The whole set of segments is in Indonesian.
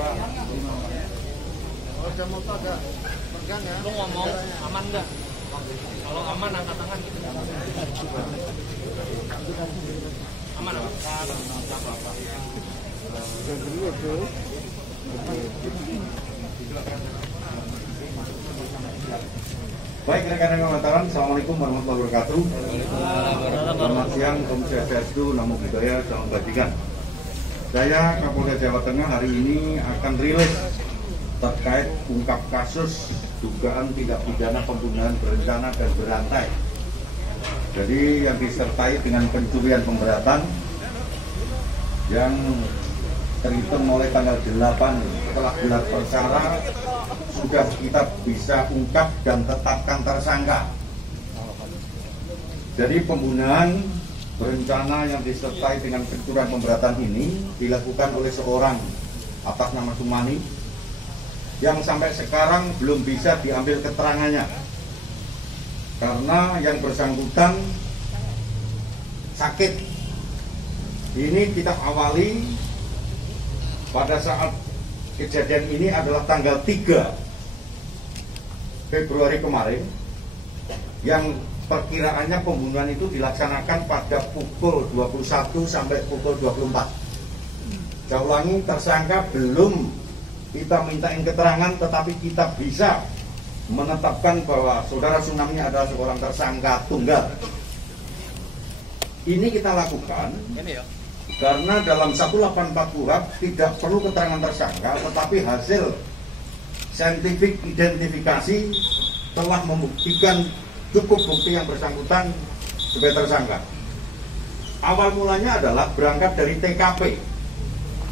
Kalau jam motor agak pegang ya. Lu ngomong aman nggak? Kalau aman angkat tangan gitu. Aman apa? Baik rekan-rekan wartawan, Assalamualaikum warahmatullahi wabarakatuh. Selamat siang, Om Swastiastu, Namo Buddhaya, Salam Kebajikan. Saya Kapolda Jawa Tengah hari ini akan rilis terkait ungkap kasus dugaan tindak pidana pembunuhan berencana dan berantai. Jadi yang disertai dengan pencurian pemberatan yang terhitung mulai tanggal 8 setelah gelar perkara sudah kita bisa ungkap dan tetapkan tersangka. Jadi pembunuhan berencana yang disertai dengan pencurian pemberatan ini dilakukan oleh seorang atas nama Sumani yang sampai sekarang belum bisa diambil keterangannya karena yang bersangkutan sakit. Ini kita awali pada saat kejadian ini adalah tanggal 3 Februari kemarin, yang perkiraannya pembunuhan itu dilaksanakan pada pukul 21 sampai pukul 24. Saya ulangi, tersangka belum kita mintain keterangan, tetapi kita bisa menetapkan bahwa saudara Tsunami adalah seorang tersangka tunggal. Ini kita lakukan karena dalam 184 KUHP tidak perlu keterangan tersangka, tetapi hasil saintifik identifikasi telah membuktikan cukup bukti yang bersangkutan sebagai tersangka. Awal mulanya adalah berangkat dari TKP,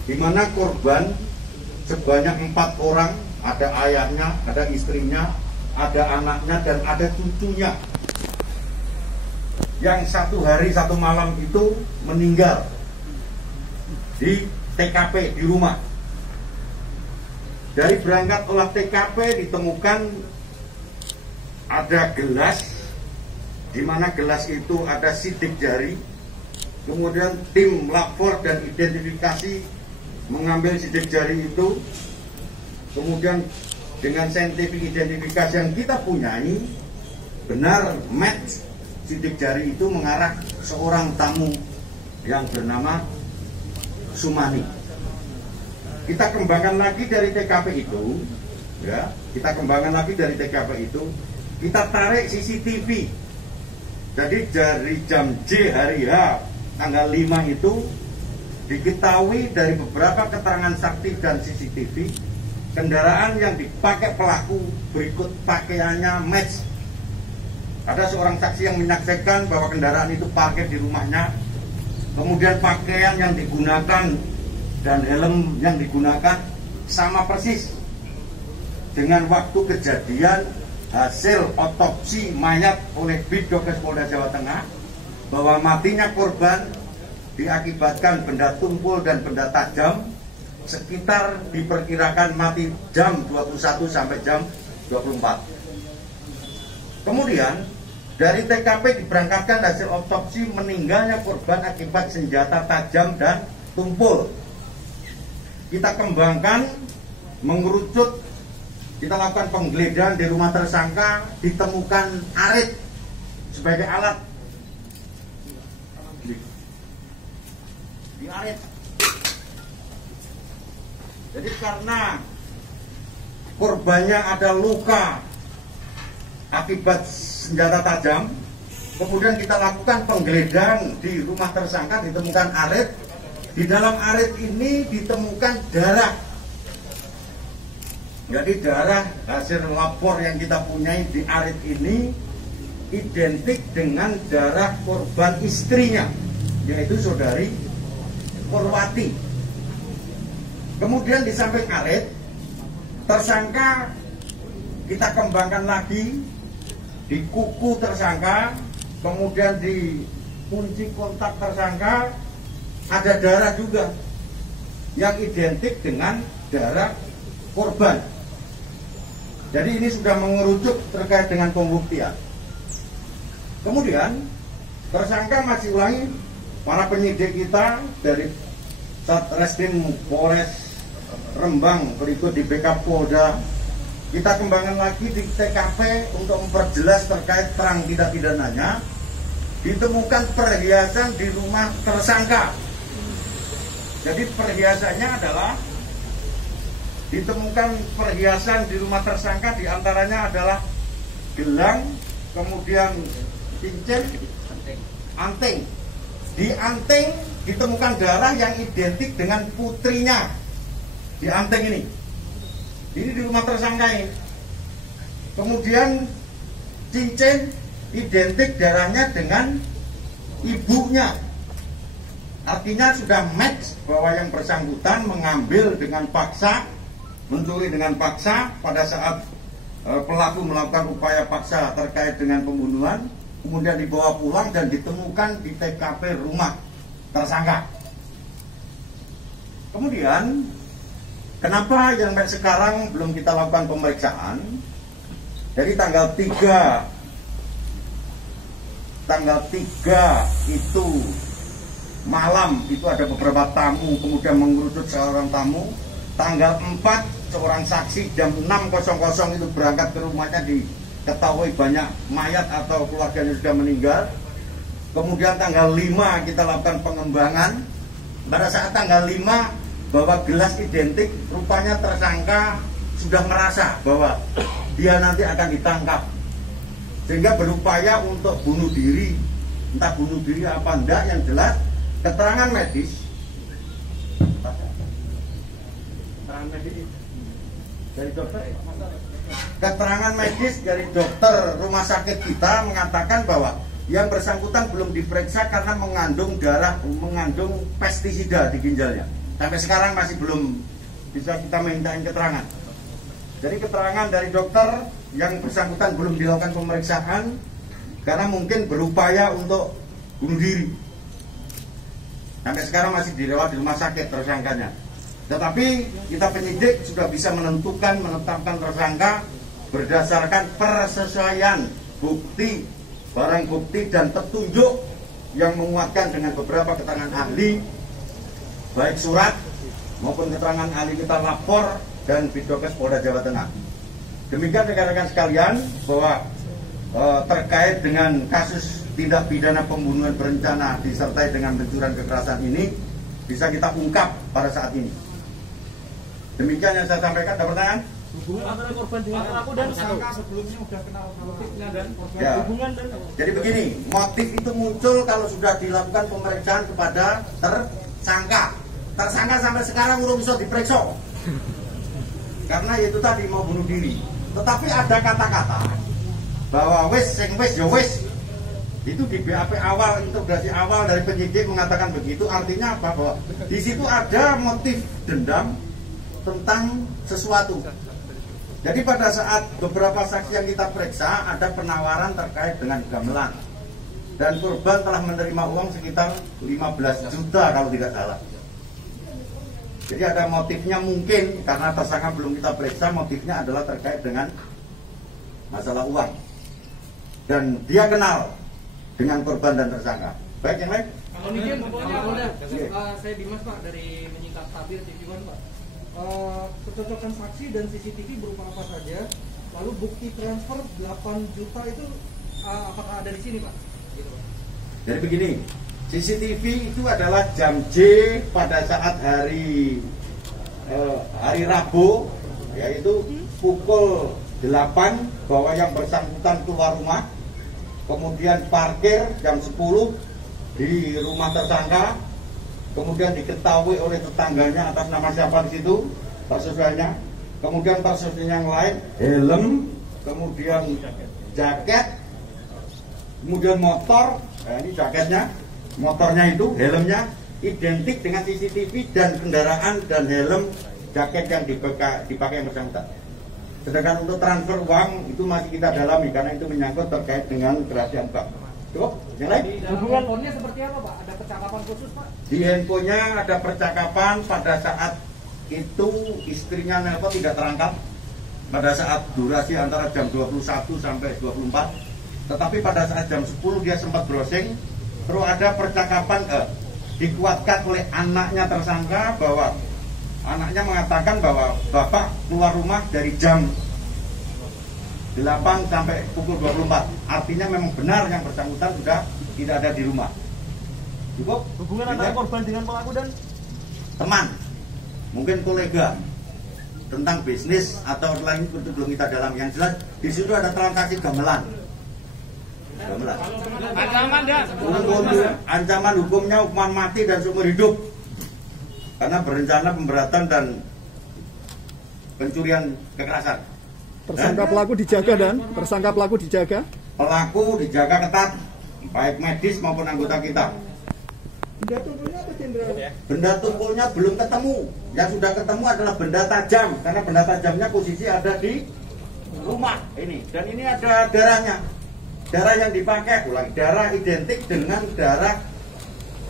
di mana korban sebanyak 4 orang, ada ayahnya, ada istrinya, ada anaknya, dan ada cucunya, yang 1 hari 1 malam itu meninggal di TKP di rumah. Dari berangkat olah TKP ditemukan ada gelas, di mana gelas itu ada sidik jari. Kemudian tim lapor dan identifikasi mengambil sidik jari itu. Kemudian dengan saintifik identifikasi yang kita punyai, benar match sidik jari itu mengarah seorang tamu yang bernama Sumani. Kita kembangkan lagi dari TKP itu, ya, kita kembangkan lagi dari TKP itu, kita tarik CCTV. Jadi dari jam J hari H tanggal 5 itu diketahui dari beberapa keterangan saksi dan CCTV, kendaraan yang dipakai pelaku berikut pakaiannya match. Ada seorang saksi yang menyaksikan bahwa kendaraan itu parkir di rumahnya, kemudian pakaian yang digunakan dan helm yang digunakan sama persis dengan waktu kejadian hasil otopsi mayat oleh Bidokes Polda Jawa Tengah, bahwa matinya korban diakibatkan benda tumpul dan benda tajam, sekitar diperkirakan mati jam 21 sampai jam 24. Kemudian dari TKP diberangkatkan hasil otopsi meninggalnya korban akibat senjata tajam dan tumpul. Kita kembangkan, mengerucut, kita lakukan penggeledahan di rumah tersangka, ditemukan arit sebagai alat. Di arit. Jadi karena korbannya ada luka akibat senjata tajam, kemudian kita lakukan penggeledahan di rumah tersangka, ditemukan arit. Di dalam arit ini ditemukan darah. Jadi darah hasil lapor yang kita punyai di arit ini identik dengan darah korban istrinya, yaitu saudari Purwati. Kemudian di samping arit, tersangka kita kembangkan lagi di kuku tersangka, kemudian di kunci kontak tersangka ada darah juga yang identik dengan darah korban. Jadi ini sudah mengerucut terkait dengan pembuktian. Kemudian tersangka masih ulangi, para penyidik kita dari Satreskrim Polres Rembang, berikut di BK Polda. Kita kembangkan lagi di TKP untuk memperjelas terkait terang tindak pidananya. Ditemukan perhiasan di rumah tersangka. Jadi perhiasannya adalah ditemukan perhiasan di rumah tersangka, diantaranya adalah gelang, kemudian cincin, anting. Di anting ditemukan darah yang identik dengan putrinya. Di anting ini di rumah tersangka ini. Kemudian cincin identik darahnya dengan ibunya. Artinya sudah match bahwa yang bersangkutan mengambil dengan paksa, mencuri dengan paksa pada saat pelaku melakukan upaya paksa terkait dengan pembunuhan, kemudian dibawa pulang dan ditemukan di TKP rumah tersangka. Kemudian kenapa yang sampai sekarang belum kita lakukan pemeriksaan? Dari tanggal 3 itu malam itu ada beberapa tamu, kemudian mengerucut seorang tamu. Tanggal 4 seorang saksi jam 6.00 itu berangkat ke rumahnya, diketahui banyak mayat atau keluarganya sudah meninggal. Kemudian tanggal 5 kita lakukan pengembangan. Pada saat tanggal 5 bahwa gelas identik, rupanya tersangka sudah merasa bahwa dia nanti akan ditangkap, sehingga berupaya untuk bunuh diri. Entah bunuh diri apa enggak, yang jelas keterangan medis dari dokter, keterangan medis dari dokter rumah sakit kita mengatakan bahwa yang bersangkutan belum diperiksa karena mengandung darah, mengandung pestisida di ginjalnya. Sampai sekarang masih belum bisa kita mintain keterangan. Jadi keterangan dari dokter yang bersangkutan belum dilakukan pemeriksaan karena mungkin berupaya untuk bunuh diri. Sampai sekarang masih dirawat di rumah sakit tersangkanya. Tetapi kita penyidik sudah bisa menetapkan tersangka berdasarkan persesuaian bukti, barang bukti dan petunjuk yang menguatkan dengan beberapa keterangan ahli, baik surat maupun keterangan ahli kita lapor dan Bidokes Polda Jawa Tengah. Demikian rekan-rekan sekalian, bahwa terkait dengan kasus tindak pidana pembunuhan berencana disertai dengan pencurian kekerasan ini bisa kita ungkap pada saat ini. Demikian yang saya sampaikan. Ada pertanyaan? Hubungan antara korban dengan pelaku dan tersangka sebelumnya sudah kenal motifnya dan korban. Ya. Hubungan dan Jadi begini, motif itu muncul kalau sudah dilakukan pemeriksaan kepada tersangka. Tersangka sampai sekarang belum bisa diperiksa. Karena itu tadi mau bunuh diri. Tetapi ada kata-kata bahwa wis ya wis. Itu di BAP awal, integrasi awal dari penyidik mengatakan begitu. Artinya apa? Bahwa di situ ada motif dendam tentang sesuatu. Jadi pada saat beberapa saksi yang kita periksa ada penawaran terkait dengan gamelan, dan korban telah menerima uang sekitar 15 juta kalau tidak salah. Jadi ada motifnya mungkin, karena tersangka belum kita periksa, motifnya adalah terkait dengan masalah uang. Dan dia kenal dengan korban dan tersangka. Baik, yang lain? kalau mungkin pokoknya saya Dimas Pak dari Menyingkap Tabir TV One Pak. Kecocokan saksi dan CCTV berupa apa saja, lalu bukti transfer 8 juta itu apakah ada di sini Pak? Gitu, Pak. Jadi begini, CCTV itu adalah jam J pada saat hari Rabu, yaitu pukul 8 bahwa yang bersangkutan keluar rumah, kemudian parkir jam 10 di rumah tersangka. Kemudian diketahui oleh tetangganya atas nama siapa di situ, persesuaiannya. Kemudian persesuaian yang lain, helm, kemudian jaket, kemudian motor. Nah, ini jaketnya, motornya itu, helmnya identik dengan CCTV dan kendaraan dan helm, jaket yang dipakai yang bersangkutan. Sedangkan untuk transfer uang itu masih kita dalami karena itu menyangkut terkait dengan kerahasiaan bank. Cukup? Yang lain? Di dalam handphonenya seperti apa Pak? Ada percakapan khusus Pak? Di handphonenya ada percakapan pada saat itu istrinya nelpon tidak terangkat pada saat durasi antara jam 21 sampai 24. Tetapi pada saat jam 10 dia sempat browsing. Terus ada percakapan dikuatkan oleh anaknya tersangka bahwa anaknya informasinya mengatakan bahwa Bapak keluar rumah dari jam 8 sampai pukul 24. Artinya memang benar yang bersangkutan sudah tidak ada di rumah. Cukup? Hubungan antara korban dengan pelaku dan Teman, mungkin kolega, tentang bisnis atau lain itu belum kita dalam. Yang jelas di situ ada transaksi gamelan. ancaman ya. Ancaman hukumnya hukuman mati dan seumur hidup karena berencana pemberatan dan pencurian kekerasan. Tersangka pelaku dijaga dan tersangka pelaku dijaga. Pelaku dijaga ketat, baik medis maupun anggota kita. Benda tumpulnya apa Jenderal? Benda tumpulnya belum ketemu. Yang sudah ketemu adalah benda tajam, karena benda tajamnya posisi ada di rumah ini. Dan ini ada darahnya. Darah yang dipakai, ulang, darah identik dengan darah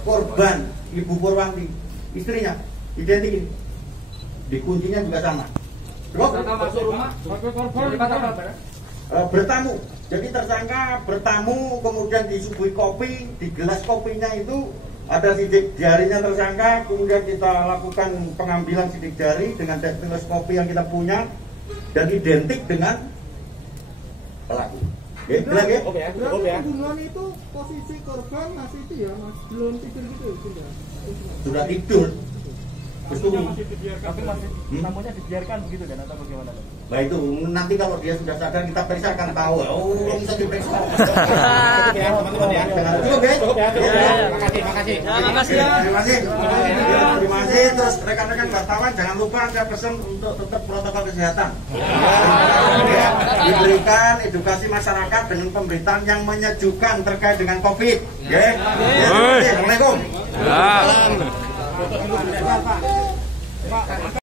korban Ibu Purwanti, istrinya, identik ini. Di kuncinya juga sama. Masuk rumah, bertamu. Jadi tersangka bertamu, kemudian disuguhi kopi, di gelas kopinya itu ada sidik jarinya tersangka, kemudian kita lakukan pengambilan sidik jari dengan gelas kopi yang kita punya dan identik dengan pelaku. Oke, Oke ya. Pembunuhan itu posisi korban masih itu ya, mas belum tidur gitu sudah tidur. Tapi masih tamunya dibiarkan begitu dan atau bagaimana? Nah itu nanti kalau dia sudah sadar kita periksa akan tahu. Oh, bisa diperiksa. Ya teman-teman ya. Cukup ya. Cukup ya. Makasih. Terima kasih. Terima kasih. Terus rekan-rekan wartawan jangan lupa saya pesan untuk tetap protokol kesehatan. Diberikan edukasi masyarakat dengan pemberitaan yang menyejukkan terkait dengan COVID. Ya. Assalamualaikum.